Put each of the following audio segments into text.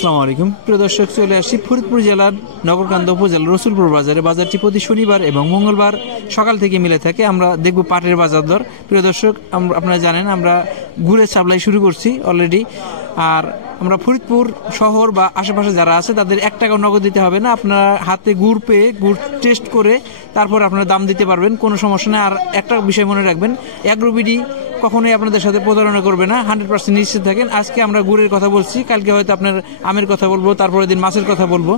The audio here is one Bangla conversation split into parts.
আসসালামু আলাইকুম প্রিয় দর্শক, চলে আসি ফরিদপুর জেলার নগরকান্দা উপজেলার রসুলপুর বাজারে। বাজারটি প্রতি শনিবার এবং মঙ্গলবার সকাল থেকে মিলে থাকে। আমরা দেখব পাটের বাজার দর। প্রিয় দর্শক, আপনারা জানেন আমরা গুড়ের সাপ্লাই শুরু করছি অলরেডি। আর আমরা ফরিদপুর শহর বা আশেপাশে যারা আছে তাদের 1 টাকা নগদ দিতে হবে না। আপনারা হাতে গুড় পেয়ে গুড় টেস্ট করে তারপর আপনারা দাম দিতে পারবেন, কোনো সমস্যা নেই। আর একটা বিষয় মনে রাখবেন, অ্যাগ্রোবিডি কখনোই আপনাদের সাথে প্রতারণা করবে না, 100% নিশ্চিত থাকেন। আজকে আমরা গুড়ের কথা বলছি, কালকে হয়তো আপনার আমের কথা বলবো, তারপরের দিন মাছের কথা বলবো।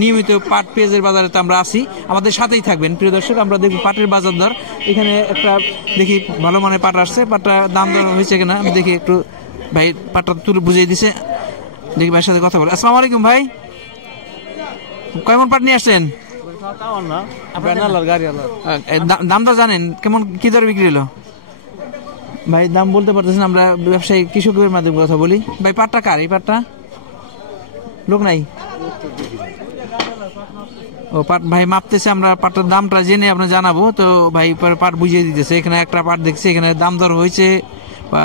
নিয়মিত পাট পেঁয়াজের বাজারে তো আমরা আসি, আমাদের সাথেই থাকবেন। প্রিয় দর্শক, আমরা দেখব পাটের বাজার দর। এখানে একটা দেখি ভালো মানের পাট আসছে, পাটটা দাম দর হয়েছে কিনা আমি দেখি একটু। ভাই পাটটা তুলে বুঝিয়ে দিছে, দেখি ভাইয়ের সাথে কথা বলে। আসসালামু আলাইকুম ভাই, কয়মন পাট নিয়ে আসছেন? দামটা জানেন কেমন, কি দরে বিক্রি হলো? ভাই দাম বলতে পারতেছেন, আমরা ব্যবসায়ী কৃষকের মাধ্যমে কথা বলি। ভাই পাটটা কার? এই পাটটা লোক নাই। ও পাট ভাই মাপতেছে, আমরা পাটটার দামটা জেনে আপনার জানাবো। তো ভাই পাট বুঝিয়ে দিতেছে। এখানে একটা পাট দেখছি, এখানে দাম দর হয়েছে বা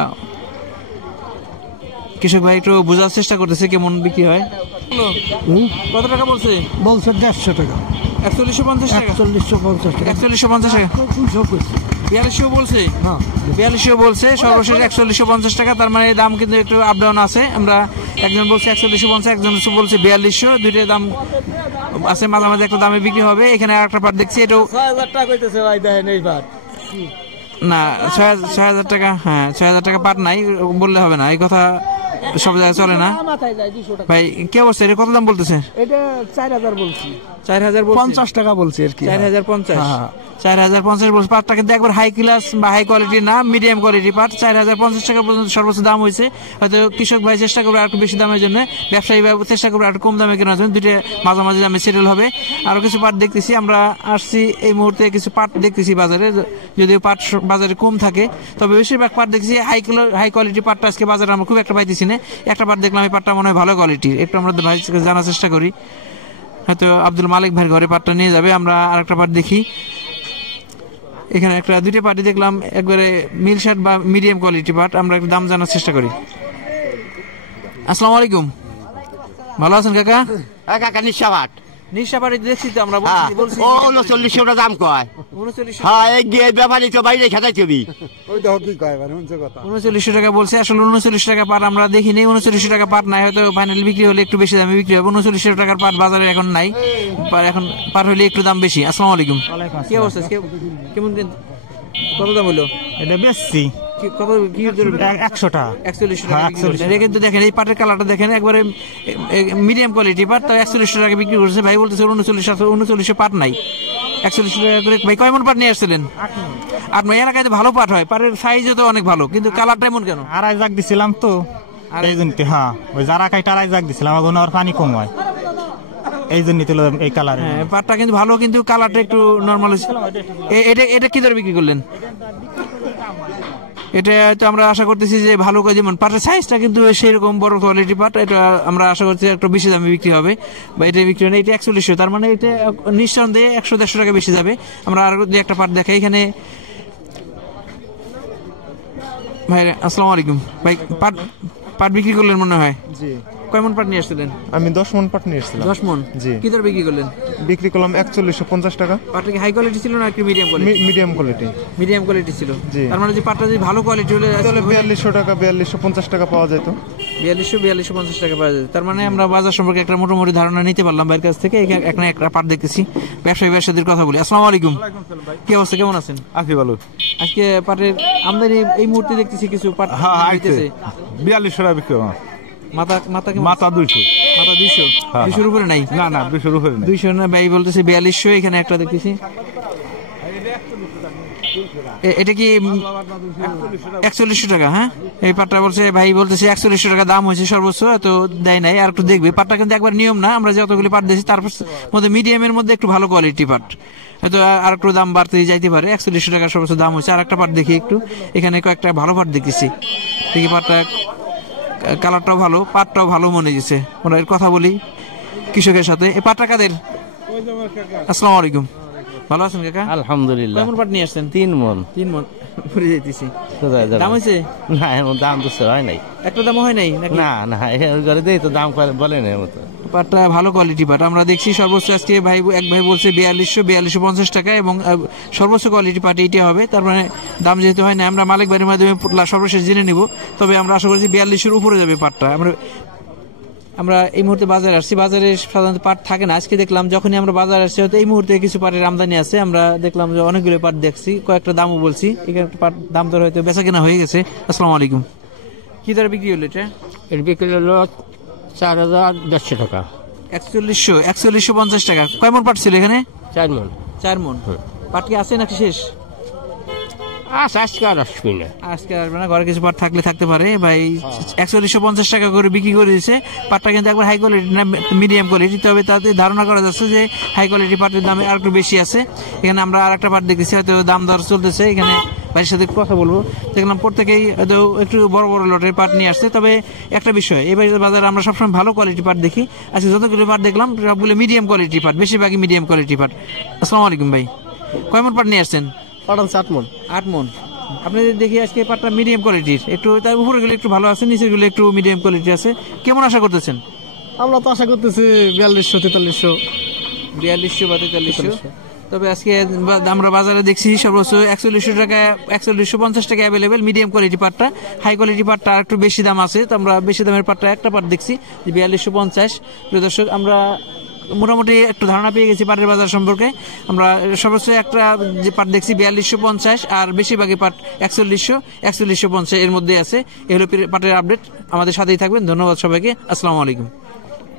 কৃষক ভাই একটু বোঝার চেষ্টা করতেছে কেমন বিক্রি হয়। কত টাকা বলছে? বলছে 150 টাকা, 4150 টাকা, 4150 টাকা, 4150 টাকা, 4200 বলছে। হ্যাঁ 4200 বলছে, সর্বশেষ 4150 টাকা। তার মানে দাম কিন্তু একটু আপ ডাউন আছে। আমরা একজন বলছে 4150, একজন বলছে 4200, দুইটা দাম আছে, মাঝামাঝি একটা দামে বিক্রি হবে। এখানে একটা পাট দেখছি, এটাও 6000 টাকা কইতেছে ভাই, দেখেন এই পাট না 6000 টাকা। হ্যাঁ 6000 টাকা পাট নাই বললে হবে না, এই কথা সব জায়গায় চলে না ভাই। কি অবস্থা, এটা কত দাম বলতেছে? এটা 4000 বলছি, 4050 টাকা বলছি আর কি। 4050, 4050 বলছে। পাটটা কিন্তু একবার হাই ক্লাস বা হাই কোয়ালিটি না, মিডিয়াম কোয়ালিটি পাট। 4050 টাকা পর্যন্ত সর্বোচ্চ দাম হয়েছে। হয়তো কৃষক ভাই চেষ্টা করবে আরেকটু বেশি দামের জন্য, ব্যবসায়ী ভাই চেষ্টা করবে আরেকটু কম দামে কেনার জন্য। দুইটা মাঝামাঝি দামে সেটেল হবে। আরো কিছু পাট দেখতেছি, আমরা আসছি এই মুহূর্তে কিছু পাট দেখতেছি বাজারে। যদিও পাট বাজারে কম থাকে, তবে বেশিরভাগ পাট দেখছি হাই কোয়ালিটি পাটটা আজকে বাজারে আমরা খুব একটা পাইতেছি না। একটা পাট দেখলাম, এই পাটটা মনে হয় ভালো কোয়ালিটির, একটু আমরা ভাই জানার চেষ্টা করি। হয়তো আব্দুল মালিক ভাইয়ের ঘরে পাটটা নিয়ে যাবে। আমরা আরেকটা পাট দেখি। এখানে একটা দুইটা পাটি দেখলাম, একবারে মিল শার্ট বা মিডিয়াম কোয়ালিটি পাট। আমরা একটু দাম জানার চেষ্টা করি। আসসালামু আলাইকুম, ভালো আছেন কাকা? কাকা নিশাবাট নিশাবাড়ি দেখছি তো আমরা, বলছি 3900 টাকা দাম কয়। 3900, হ্যাঁ এই গিয়ে ব্যাপারই তো বাইরে খেতাই ছবি। ওই দেখো কি কয় মানে উনছে কথা, 3900 টাকা বলছে। আসলে 3900 টাকা পাট আমরা দেখিনি। 3900 টাকা পাট নাই, হয়তো ফাইনাল বিক্রি হলে একটু বেশি দামে বিক্রি হবে। 3900 টাকার পাট বাজারে এখন নাই, এখন পাট হলে একটু দাম বেশি। আসসালামু আলাইকুম, কি অবস্থা? কেমন কত দাম হলো এটা? বেশি কত? কি 100 টাকা, 4100 টাকা। কিন্তু দেখেন এই পাটের কালারটা দেখেন, একবারে মিডিয়াম কোয়ালিটি পাট, তাও 4100 টাকা বিক্রি করছে। ভাই বলতেছে 3900 পাট নাই, 4100 টাকা করে। ভাই কয় মন পাট নিয়ে আসছিলেন? 8 মন। এলাকায় তো ভালো পাট হয়, পাটের সাইজও তো অনেক ভালো, কিন্তু কালারটা এমন কেন? আড়াই জাগ দিছিলাম তো এই জন্য। হ্যাঁ ওই যারা কাইটা আড়াই জাগ দিছিলাম, এখন আর পানি কম হয় এই জন্য এই কালার। হ্যাঁ পাটটা কিন্তু ভালো, কিন্তু কালারটা একটু নর্মাল। এটা কি দরে বিক্রি করলেন? এটা তো আমরা আশা করতেছি যে ভালো, যেমন পাটের সাইজটা কিন্তু সেরকম বড় কোয়ালিটি পাট, এটা আমরা আশা করছি একটু বেশি দামে বিক্রি হবে। বা এটা বিক্রি হয় না, এটা 4100, তার মানে এটা নিঃসন্দেহে 100-150 টাকা বেশি যাবে। আমরা আর একটা পাট দেখাই এখানে। ভাই আসসালামু আলাইকুম, ভাই পাট বিক্রি করলেন মনে হয়? জি। কয় মন পাট নিয়ে আসছিলেন? আমি 10 মন পাট নিয়ে এসেছিলাম। 10 মন? জি। কি দরে বিক্রি করলেন? বিক্রি করলাম 4150 টাকা। পাটটা কি হাই কোয়ালিটি ছিল না কি medium quality? Medium quality. Medium quality ছিল। জি। তার মানে যে পাটটা যদি ভালো কোয়ালিটি হলে তাহলে 4200 টাকা, 4250 টাকা পাওয়া যেত। 4250 টাকা পাওয়া যায়। তার মানে আমরা বাজার সম্পর্কে একটা মোটামুটি ধারণা নিতে পারলাম ভাইয়ের কাছ থেকে। এখানে একটা পাট দেখতেছি, ব্যবসায়ী ব্যবসায়ীদের কথা বলি। আসসালামু আলাইকুম, কি অবস্থা, কেমন আছেন? আছি ভালো। আজকে পাটের আমদানি এই মুহূর্তে দেখতেছি কিছু পাট দিতেছে। 4200 টাকা বিক্রি। মাথা 200, মাথা 200, 200 উপরে নাই? না না 200 উপরে নাই। 200 না ভাই বলতেছে 4200। এখানে একটা দেখতেছি, এটা কি 4100 টাকা? হ্যাঁ এই পাটটা বলছে, ভাই বলতেছে 4100 টাকা দাম হয়েছে সর্বোচ্চ, তো দেয় নাই। আর একটু দেখবে, পাটটা কিন্তু একবার নিয়ম না, আমরা যতগুলি পাট দিয়েছি তার মধ্যে মিডিয়ামের মধ্যে একটু ভালো কোয়ালিটি পাট, হয়তো আর একটু দাম বাড়তে যাইতে পারে। 4100 টাকা সর্বোচ্চ দাম হয়েছে। আর একটা পাট দেখি একটু, এখানে কয়েকটা ভালো পাট দেখতেছি। দেখি পাটটা কালারটাও ভালো, পাটটাও ভালো মনে গেছে। আমরা এর কথা বলি কৃষকের সাথে। এই পাটটা কাদের? আসসালামু আলাইকুম, ভালো আছেন কাকা? আলহামদুলিল্লাহ। কেমন পাট নিয়ে আসছেন? 3 মন। 3 মন। পড়ে যাইতেছি। দাম হয়েছে? না এমন দাম তো হয় নাই, একটা দাম হয় নাই নাকি? না না ওই ঘরে দিয়ে তো দাম করে বলে না মতো। পাটটা ভালো কোয়ালিটি পাট আমরা দেখছি। সর্বোচ্চ আজকে এক ভাই বলছে 4250 টাকা এবং সর্বোচ্চ কোয়ালিটি পাট এইটা হবে। তার মানে দাম যেহেতু হয় না, আমরা মালিক বাড়ির মাধ্যমে সর্বশেষ জেনে নিব। তবে আমরা আশা করছি 4200-এর উপরে যাবে পাটটা। আমরা এই মুহূর্তে বাজারে আসছি। বাজারে সাধারণত পাট থাকে না, আজকে দেখলাম যখনই আমরা বাজারে আসছি হয়তো এই মুহূর্তে কিছু পাটের আমদানি আছে। আমরা দেখলাম যে অনেকগুলো পাট দেখছি, কয়েকটা দামও বলছি। এখানে পাট দাম দর হয়তো বেচা কেনা হয়ে গেছে। আসসালামু আলাইকুম। কি দরে বিক্রি হলো এটা? এর বিক্রি হলো 4150 টাকা। 4150 টাকা। কয় মন পাট ছিল এখানে? 4 মন। 4 মন। পাট কি আছে নাকি শেষ? আজকে আর আসবি না, আজকে আসবে না, ঘরে কিছু পাট থাকলে থাকতে পারে। ভাই 4150 টাকা করে বিক্রি করে দিয়েছে। পাটটা কিন্তু একবার হাই কোয়ালিটি না মিডিয়াম কোয়ালিটি, তবে তাতে ধারণা করা যাচ্ছে যে হাই কোয়ালিটি পাটের দাম আর একটু বেশি আছে। এখানে আমরা আর একটা পাট দেখেছি, হয়তো দাম দর চলতেছে। এখানে ভাইয়ের সাথে কথা বলবো। দেখলাম প্রত্যেকেই হয়তো একটু বড় বড় লটের পাট নিয়ে আসছে। তবে একটা বিষয়, এই বাজারে আমরা সবসময় ভালো কোয়ালিটি পাট দেখি। আজকে যতগুলো পাট দেখলাম সবগুলো মিডিয়াম কোয়ালিটি পাট, বেশিরভাগই মিডিয়াম কোয়ালিটি পাট। আসসালামু আলাইকুম ভাই, কয় মন পাট নিয়ে আসছেন? পাঠান 8 মন। 8 মন। আপনাদের দেখি আজকে পাটটা মিডিয়াম কোয়ালিটির, একটু তার উপরে গুলো একটু ভালো আছে, নিচের গুলো একটু মিডিয়াম কোয়ালিটি আছে। কেমন আশা করতেছেন? আমরা তো আশা করতেছি 4200-4300। 4200 বা 4300। তবে আজকে আমরা বাজারে দেখছি সর্বোচ্চ 4100 টাকা, 4150 টাকা অ্যাভেলেবেল মিডিয়াম কোয়ালিটি পাটটা। হাই কোয়ালিটি পাটটা আর একটু বেশি দাম আছে। তো আমরা বেশি দামের পাটটা একটা পাট দেখছি 4250। প্রিয় দর্শক, আমরা মোটামুটি একটু ধারণা পেয়ে গেছি পাটের বাজার সম্পর্কে। আমরা সর্বোচ্চ একটা যে পাট দেখছি 4250 আর বেশিরভাগই পাট 4150 এর মধ্যে আছে। এই হলো পাটের আপডেট। আমাদের সাথেই থাকবেন। ধন্যবাদ সবাইকে। আসসালামু আলাইকুম।